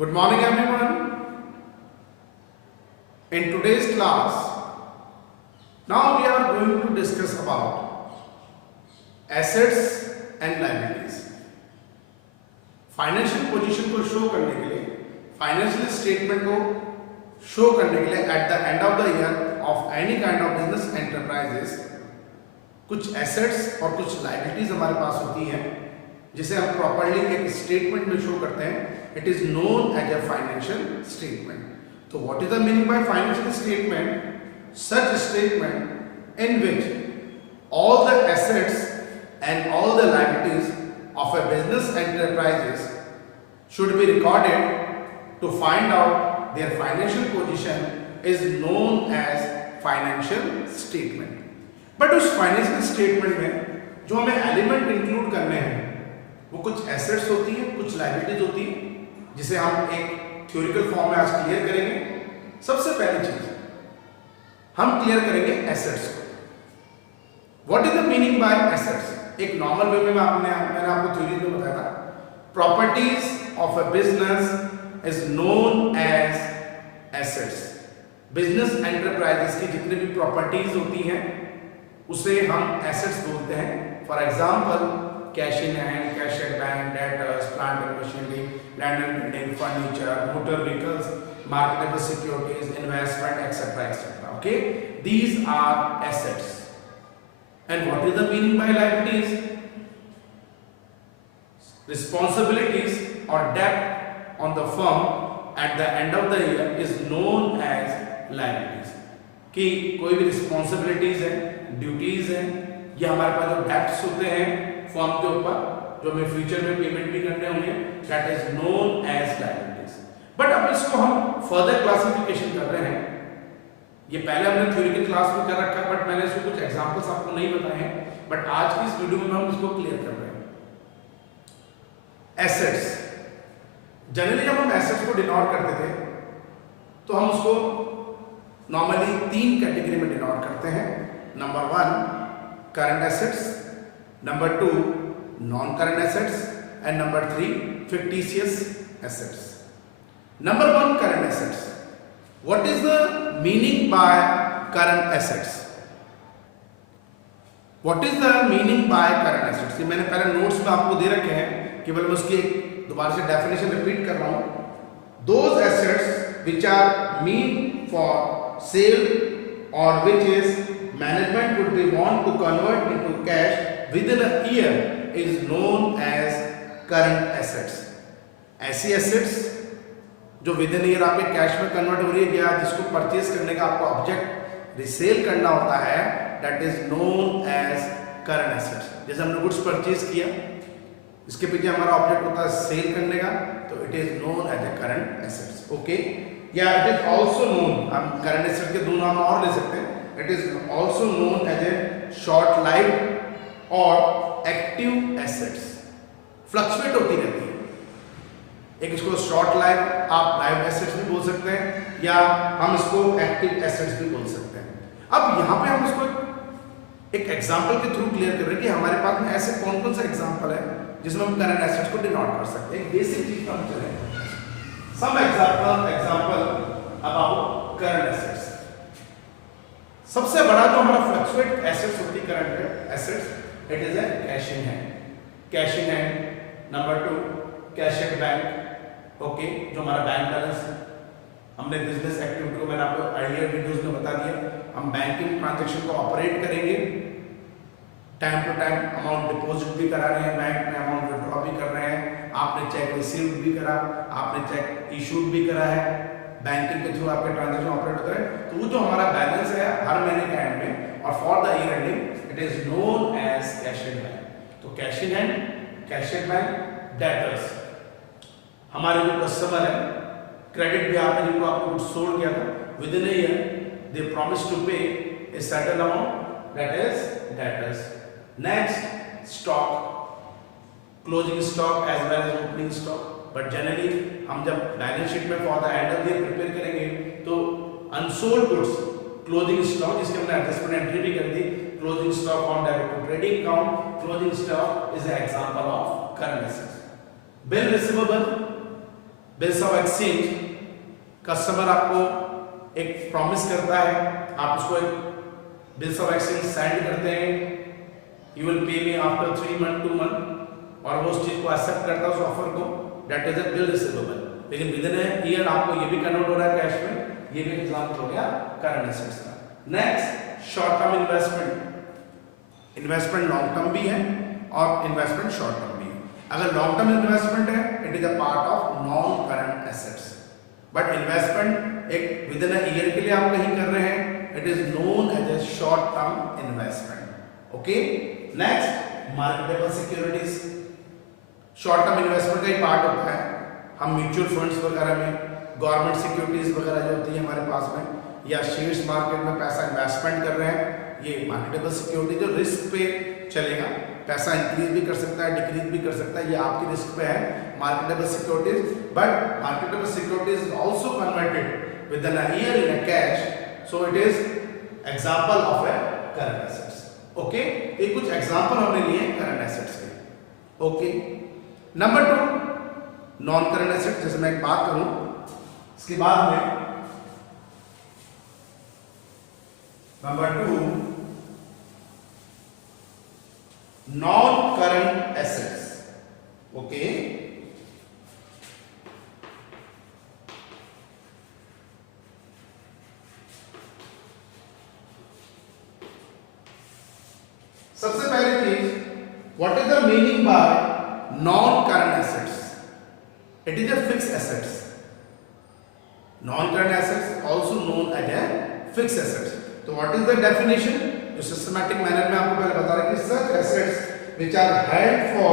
Good morning everyone. In today's class, now we are going to discuss about assets and liabilities. Financial position को show करने के लिए, financial statement को show करने के लिए at the end of the year of any kind of business enterprises कुछ assets और कुछ लाइबिलिटीज हमारे पास होती हैं जिसे हम प्रॉपर्ली एक स्टेटमेंट में शो करते हैं. It is known as a financial statement. तो what is the meaning by financial statement? Such statement in which all the assets and all the liabilities of a business enterprises should be recorded to find out their financial position is known as financial statement. But उस financial statement में जो हमें element include करने हैं वो कुछ assets होती हैं, कुछ liabilities होती हैं जिसे हम एक theoretical form में आज clear करेंगे. सबसे पहली चीज हम clear करेंगे assets को. What is the meaning by assets? एक नॉर्मल वे में मैंने आपको थ्योरी में बताया था. Properties of a business is known as assets. Business enterprises की जितनी भी प्रॉपर्टीज होती हैं उसे हम एसेट्स बोलते हैं. For example cash in hand, cash at bank, debtors, plant and machinery, land and building, furniture, motor vehicles, marketable securities, investment etcetera etcetera. Okay, these are assets. And what is the meaning by liabilities? Responsibilities or debt on the firm at the end of the year is known as liabilities. कि कोई भी responsibilities है, duties है, या हमारे पास जो debts होते हैं फर्म के ऊपर जो हमें फ्यूचर में पेमेंट भी करने होंगे, that is known as liabilities. But अब इसको हम further classification कर रहे हैं. ये पहले हमने थ्योरी की क्लास में कर रखा है बट मैंने इसको कुछ एग्जांपल्स आपको नहीं बताए हैं. बट आज की इस वीडियो में हम इसको क्लियर कर रहे हैं. एसेट्स, जनरली जब हम एसेट्स को डिनोट करते थे तो हम उसको नॉर्मली तीन कैटेगरी में डिनोट करते हैं. Number 1 current assets, number 2 non current assets and number 3 fictitious assets. Number 1 current assets. What is the meaning by current assets? What is the meaning by current assets? ये मैंने पहले notes में आपको दे रखे हैं, केवल मैं उसकी दोबारा से डेफिनेशन रिपीट कर रहा हूँ. Those assets which are meant for sale or which is management would be want to convert into cash within a year is known as current assets. ऐसी assets जो विद इन ईयर आपके cash में convert हो रही है या जिसको purchase करने का आपको ऑब्जेक्ट रिसेल करना होता है, that is known as current assets. जैसे हमने गुड्स परचेज किया, इसके पीछे हमारा ऑब्जेक्ट होता है सेल करने का, तो it is known as a current assets. Okay, या इट इज आल्सो नोन, हम करंट एसेट के दो नाम और ले सकते हैं. It is also known as a short life और एक्टिव एसेट्स. फ्लक्चुएट होती रहती है. एक इसको शॉर्ट लाइफ आप लाइव एसेट्स भी बोल सकते हैं या हम इसको एक्टिव एसेट्स भी बोल सकते हैं. अब यहाँ पे हम इसको एक एग्जांपल के थ्रू क्लियर कर रहे हैं कि हमारे पास में ऐसे कौन कौन सा एग्जांपल है जिसमें हम करंट एसेट्स को डिनोट कर सकते हैं. एक बेसिक चीज का हम चलें. Some example about current assets. सबसे बड़ा जो हमारा फ्लक्चुएट एसेट्स होती है current assets, it is a cash in hand. Cash in hand. Number 2 cash at bank. Okay, जो हमारा बैंक बैलेंस है. हमने बिजनेस एक्टिविटी को मैंने आपको अर्लियर वीडियोस में बता दिया. हम बैंकिंग ट्रांजैक्शन को ऑपरेट करेंगे. Time to time amount deposit भी करा रहे हैं बैंक में, अमाउंट विड्रॉ भी कर रहे हैं. आपने चेक रिसीव भी करा, आपने चेक इशूड भी करा है. बैंकिंग के थ्रू आपके ट्रांजैक्शन ऑपरेट होता है. तो वो जो हमारा बैलेंस है हर महीने के एंड में और for the year ending it is known as cash in bank. तो cash in hand, cash at bank, debtors. हमारे जो कस्टमर है, क्रेडिट भी आपने जिनको आपको सोल्ड किया था, within a year they promise to pay a certain amount, that is debtors. Next stock, closing stock as well as opening stock. But generally हम जब बैलेंस शीट में for the end of the year prepare करेंगे तो unsold goods closing stock, जिसके हमने adjustment entry भी कर दी, closing stock on debit to trading account. Closing stock is an example of current assets. Bill receivable, bills of exchange, customer आपको एक promise करता है, आप उसको एक बिल्स ऑफ एक्सचेंज सेंड करते हैं, you will pay me after 3 month 2 month, और वो उस चीज को एक्सेप्ट करता है उस ऑफर को, that is a bill receivable. लेकिन विद इन ए ईयर आपको ये भी कन्वर्ट हो रहा है कैश में, ये भी एग्जांपल हो गया करंट एसेट्स का। Next short term investment. Investment long term भी है और इन्वेस्टमेंट शॉर्ट टर्म भी है। अगर लॉन्ग टर्म इन्वेस्टमेंट है it is a part of non current assets, but investment एक विद इन अ ईयर के लिए आप कहीं कर रहे हैं, it is known as a short term investment. Okay, next marketable securities, short term investment का ही पार्ट होता है। हम म्यूचुअल फंड्स वगैरह में, गवर्नमेंट सिक्योरिटीज वगैरह जो होती है हमारे पास में, या शेयर्स मार्केट में पैसा इन्वेस्टमेंट कर रहे हैं, ये मार्केटेबल सिक्योरिटी जो रिस्क पे चलेगा, पैसा इंक्रीज भी कर सकता है, डिक्रीज भी कर सकता है, ये आपकी रिस्क पे है marketable securities. But marketable securities also converted with in a year in a cash, so it is example of A current assets. Okay, ये कुछ एग्जांपल हमने लिए करंट एसेट्स के। Okay, number 2 non current asset. जैसे मैं एक बात करूं, इसके बाद में number 2 non current assets. Okay, सबसे पहली चीज, what is the meaning by non current assets? It is a fixed assets. Non-current assets also known as a fixed assets. So what is the definition? जो systematic manner में आपको पहले बता रहा है कि such assets which are held for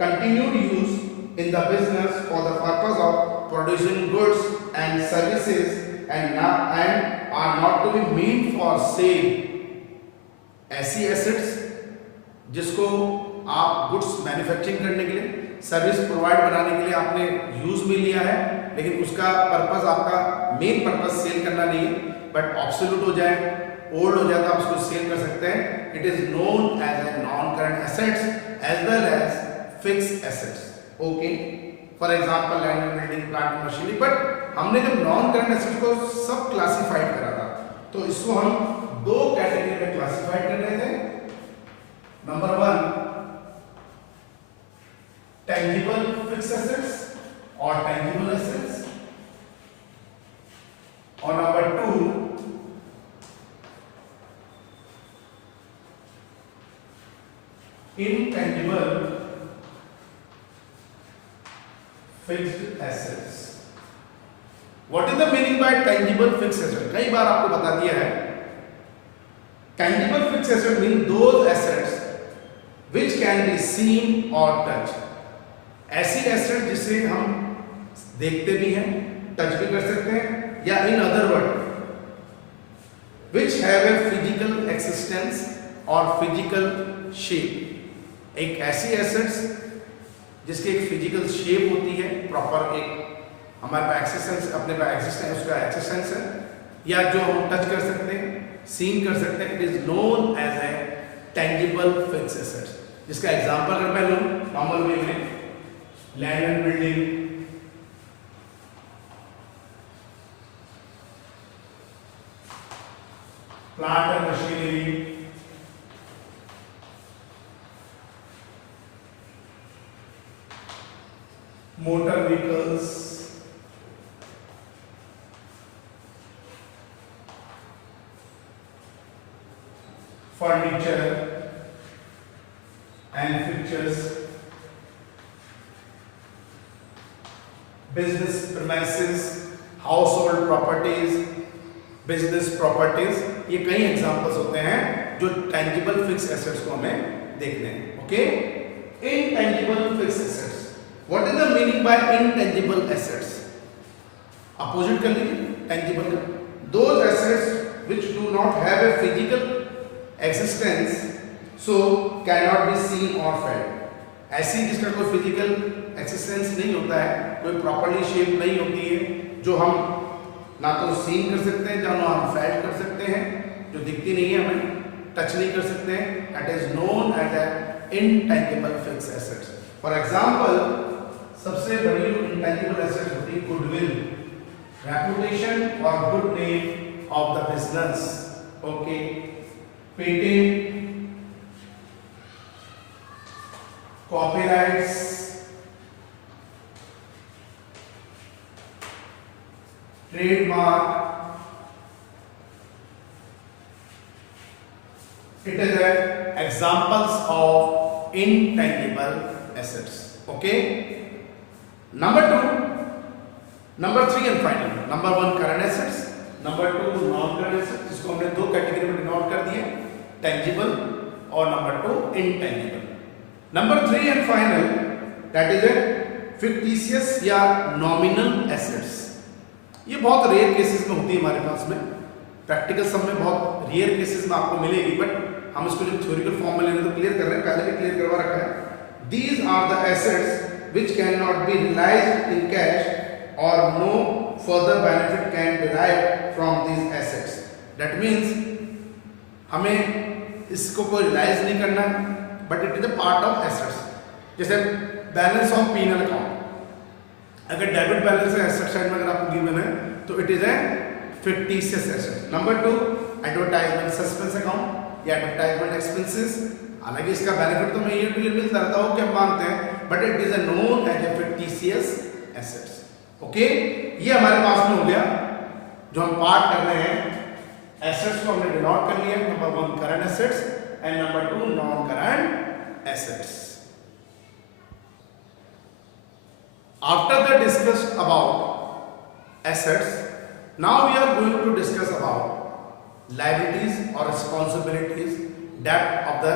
continued use in the business for the purpose of producing goods and services and are not to be meant for sale. ऐसी assets जिसको आप गुड्स मैन्युफैक्चरिंग करने के लिए, सर्विस प्रोवाइड बनाने के लिए आपने यूज में लिया है, लेकिन उसका पर्पस, आपका मेन पर्पस सेल करना नहीं है, बट ऑब्सोल्यूट हो जाए, ओल्ड हो जाए तो आप उसको सेल कर सकते हैं। It is known as a non current assets as well as fixed assets. Okay, for example land and building, plant, machinery. But हमने जब नॉन करंट एसेट्स को सब क्लासिफाइड करा था, तो इसको हम 2 कैटेगरी में क्लासिफाइड कर रहे थे। नंबर 1 tangible fixed assets और tangible assets, और number 2 intangible fixed assets। What is the meaning by tangible fixed asset? कई बार आपको बता दिया है, tangible fixed asset mean those assets which can be seen or touched। ऐसी एसेट जिसे हम देखते भी हैं, टच भी कर सकते हैं, या in other word which have a physical existence और फिजिकल शेप। एक ऐसी एसेट्स जिसकी एक फिजिकल शेप होती है, प्रॉपर एक हमारे पास एक्सिस्टेंस, अपने पास एक्सिस्टेंस, उसका एक्सिस्टेंस है, या जो हम टच कर सकते हैं, सीन कर सकते हैं, it is known as a tangible fixed assets. जिसका एग्जांपल अगर मैं लूं नॉर्मल वे में, land and building, plant and machinery, motor vehicles, furniture and fixtures, business premises, household properties, business properties, ये कई एग्जांपल्स होते हैं जो tangible fixed assets को हमें देखने हैं। Okay, intangible fixed assets, what is the meaning by intangible assets? Opposite कर लीजिए tangible का, those assets which do not have a physical existence so cannot be seen or felt। ऐसी जिसका कोई फिजिकल एक्सिस्टेंस नहीं होता है, कोई प्रॉपर्ली शेप नहीं होती है, जो हम ना तो सीन कर सकते हैं, ना हम फेल कर सकते हैं, जो दिखती नहीं है, हमें टच नहीं कर सकते हैं, that is known as a intangible fixed assets. For example, सबसे बड़ी जो इनटेंजिबल एसेट्स होती है गुडविल, रेपुटेशन और good name of the business, okay, patent, copyrights, trademark, it is examples of intangible assets, okay. Number 3 and final, number 1 current assets, number 2 non current assets, जिसको हमने दो category में denote कर दिए, tangible और number 2 intangible. Number 3 and final, that is a fictitious या nominal assets. ये बहुत रेयर केसेस में होती है हमारे पास में, प्रैक्टिकल सम में बहुत रेयर केसेस में आपको मिलेगी, बट हम इसको जो थ्योरिकल फॉर्म में लेने तो क्लियर कर रहे हैं, पहले भी क्लियर करवा रखा है. These are the assets which can not be realised in cash और no further benefit can derive from these assets. That means हमें इसको कोई रियलाइज नहीं करना, but it is a part of assets. जैसे बैलेंस ऑफ पीनल अकाउंट, अगर debit balance है asset side में अगर आपको गिवन है तो it is a fictitious asset. Number 2 advertisement suspense account या एडवर्टाइजमेंट एक्सपेंसेस, हालांकि इसका बेनिफिट तो मैं ईयर टू ईयर मिलता रहता हूँ क्या मानते हैं, but it is a known as a fictitious assets, okay. ये हमारे पास में हो गया जो हम पार्ट कर रहे हैं. एसेट्स को हमने डिनोट कर लिया, number 1 current assets and number 2 non current assets. After the discussed about assets, now we are going to discuss about liabilities or responsibilities, debt of the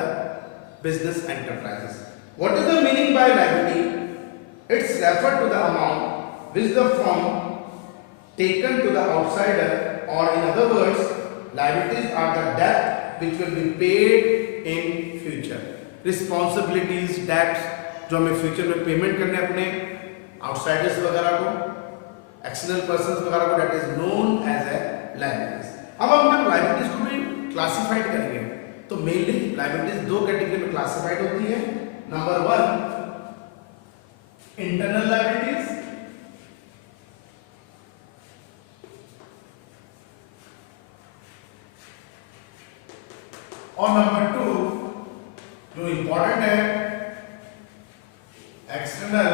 business enterprises. What is the meaning by liability? It's referred to the amount which the firm taken to the outsider, or in other words, liabilities are the debt which will be paid in future. Responsibilities, debts जो हमें future में payment करने अपने outsiders वगैरह को, external persons वगैरह को, that is known as a liabilities. अब हम अपने लायबिलिटीज को भी क्लासिफाइड करेंगे. तो मेनली लायबिलिटीज दो कैटेगरी में क्लासिफाइड होती है. नंबर 1 इंटरनल लायबिलिटीज और नंबर 2 जो इंपॉर्टेंट है external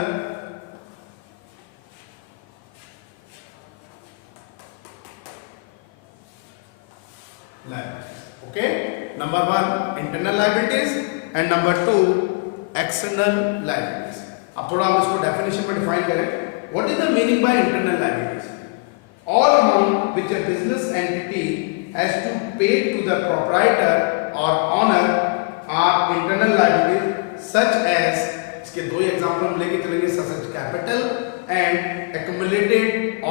liabilities. Okay, number 1 internal liabilities and number 2 external liabilities. अब थोड़ा हम इसको डेफिनेशन में डिफाइन करें. What is the meaning by internal liabilities? All amount which a business entity has to pay to the proprietor or owner are internal liabilities, such as, इसके दो example हम लेके चलेंगे, such as capital and accumulated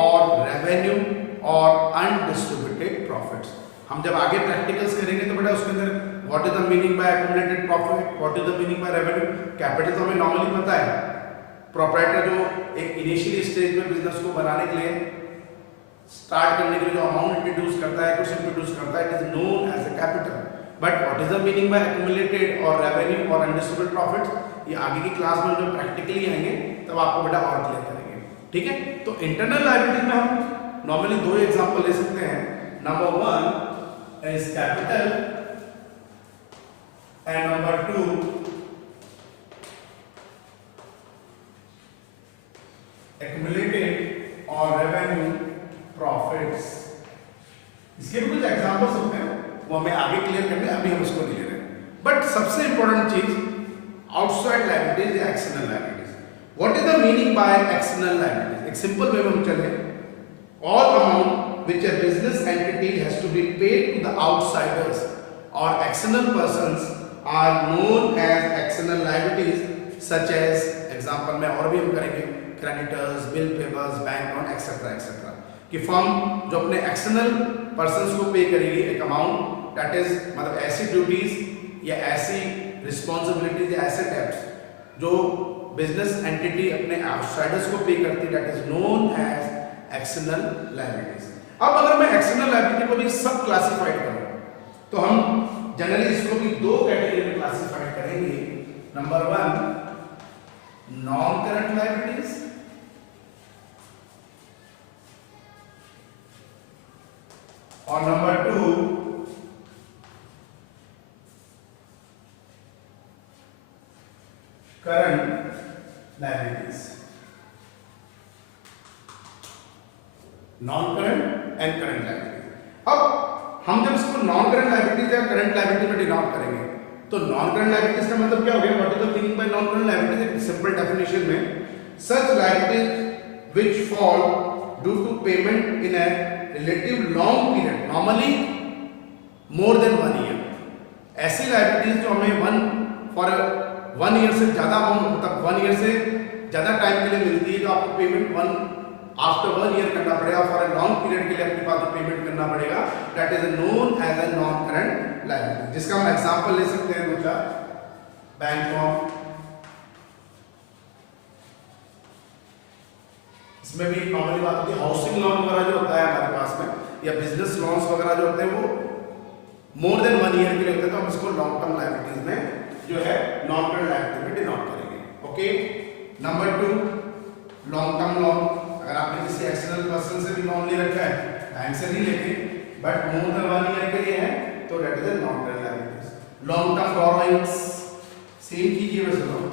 or revenue or undistributed profits. हम जब आगे practicals करेंगे तो बेटा उसके अंदर what is the meaning by accumulated profit, what is the meaning by revenue. Capital तो हमें नॉर्मली पता है, प्रोप्राइटर जो एक इनिशियली स्टेज में बिजनेस को बनाने के लिए, स्टार्ट करने के लिए जो अमाउंट इंट्रोड्यूस करता है, कुछ इंट्रोड्यूस करता है, it is known as a capital. But what is the meaning by accumulated और रेवेन्यू और अनडिस्ट्रिब्यूटेड प्रॉफिट्स, ये आगे की क्लास में जब प्रैक्टिकली आएंगे तब आपको बेटा और क्लियर करेंगे. ठीक है, तो इंटरनल लायबिलिटी में हम नॉर्मली दो एग्जांपल ले सकते हैं. Number 1 is capital and number 2 accumulated or revenue profits. इसके भी कुछ एग्जांपल्स होते हैं, वो हमें आगे क्लियर करने, अभी हम इसको नहीं ले रहे हैं. बट सबसे इंपॉर्टेंट चीज आउटसाइड लायबिलिटीज या external liabilities. What is the meaning by external liabilities? एक सिंपल वे में हम चले, all amount which a business entity has to be paid to the outsiders or external persons are known as external liabilities, such as example में और भी हम करेंगे creditors, bill payers, bank loan, etc. etc. कि firm जो अपने external persons को पे करेगी एक अमाउंट, दैट इज मतलब ऐसी ड्यूटीज या ऐसी रिस्पॉन्सिबिलिटीज या ऐसे डेब्ट्स जो बिजनेस एंटिटी अपने आउटसाइडर्स को पे करती है, that is known as external liabilities. अब अगर मैं एक्सटर्नल लायबिलिटी को भी सब क्लासिफाइड करूं तो हम जनरली इसको भी दो कैटेगरी में क्लासिफाइड करेंगे. नंबर 1 नॉन करंट लायबिलिटीज और number 2 current liabilities, non current and current liabilities. अब हम जब इसको नॉन करंट लायबिलिटीज या करंट लायबिलिटी में डिनोट करेंगे तो नॉन करंट लायबिलिटीज का मतलब क्या हो गया? What is the meaning by non current liabilities? Simple definition में such liabilities which fall due to payment in a relative long period, normally more than 1 year. ऐसी लायबिलिटीज जो हमें 1 ईयर से ज्यादा मतलब 1 ईयर से ज्यादा टाइम के लिए मिलती है, तो आपको पेमेंट आफ्टर 1 ईयर करना पड़ेगा, फॉर अ लॉन्ग पीरियड के लिए अपने पास पेमेंट करना पड़ेगा, that is known as a non current liability. जिसका हम एग्जांपल ले सकते हैं दूसरा बैंक ऑफ, इसमें भी नॉर्मली बात होती है हाउसिंग लोन वगैरह जो होता है हमारे पास में, या बिजनेस लोन्स वगैरह जो होते हैं वो मोर देन 1 ईयर के लिए होते हैं, तो हम इसको लॉन्ग टर्म लायबिलिटीज में जो है नॉन करंट लायबिलिटी में डिनोट करेंगे। Okay, number 2 long term loan. अगर आपने किसी एक्सटर्नल पर्सन से भी लोन ले रखा है, बैंक से नहीं लेके, बट मोर देन 1 ईयर के लिए है, तो that is non current liabilities. Long term borrowings, same कीजिए वैसे लोन।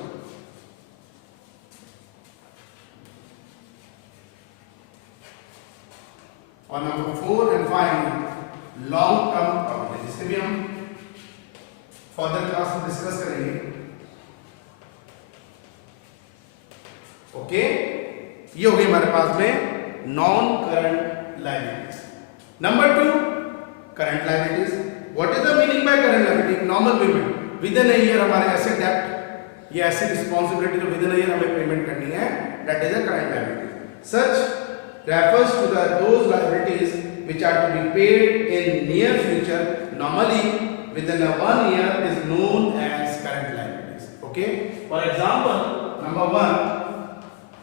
और number 4 and final long term property, जिससे भी हम फर्दर क्लास में डिस्कस करेंगे। ओके, ये हो गई हमारे पास में non current liabilities. Number 2 current liabilities. What is the meaning by current liability? Normal payment with in a year, हमारे एसेट डेब्ट या ऐसी रिस्पांसिबिलिटी जो विद इन अ ईयर हमें पेमेंट करनी है, that is a current liability. Such refers to those liabilities which are to be paid in near future, normally within 1 year, is known as current liabilities. Okay, for example, number 1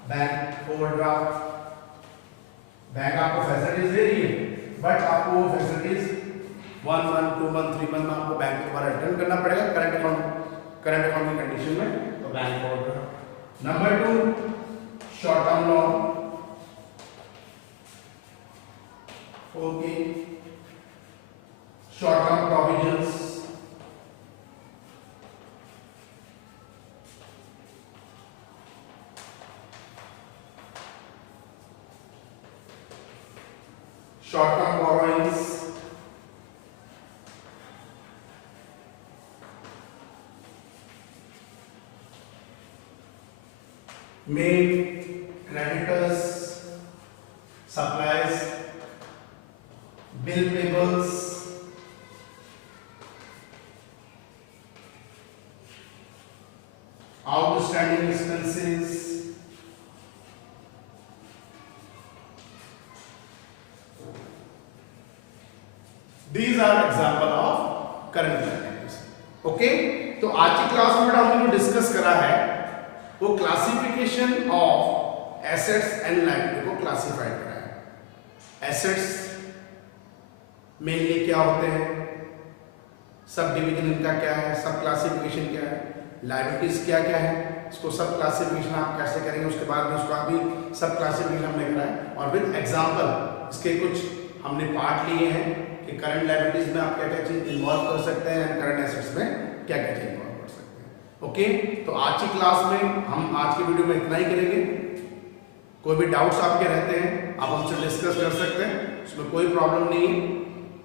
bank overdraft. Bank आपको facilities दे रही है, but आपको वो facilities 1 month 2 month 3 month में आपको bank द्वारा return करना पड़ेगा करंट अकाउंट की कंडीशन में, तो bank overdraft. Number 2 short term loan. Okay, short term provisions, short term borrowings, made creditors, supplies, bill payables, outstanding expenses, these are example of current liabilities. Okay, तो आज की class में हमने जो discuss करा है वो classification of assets and liability को क्लासिफाइड करा है। एसेट्स मेनली क्या होते हैं, सब डिवीजन इनका क्या है, सब क्लासिफिकेशन क्या है, लायबिलिटीज क्या क्या है, इसको सब क्लासिफिकेशन आप कैसे करेंगे, उसके बाद में उसका भी सब क्लासिफिकेशन हमने करा है, और विद एग्जांपल इसके कुछ हमने पार्ट लिए हैं कि करंट लायबिलिटीज में आप क्या क्या चीज इन्वॉल्व कर सकते हैं, करंट एसेट्स में क्या क्या चीज इन्वॉल्व कर सकते हैं। ओके, तो आज की क्लास में हम आज की वीडियो में इतना ही करेंगे। कोई भी डाउट्स आपके रहते हैं आप हमसे डिस्कस कर सकते हैं, उसमें कोई प्रॉब्लम नहीं है,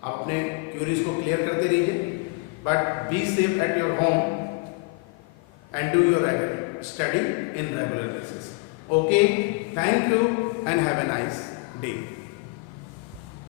आप अपने क्यूरीज को क्लियर करते रहिए, but be safe at your home and do your study in regular basis. Okay, thank you and have a nice day.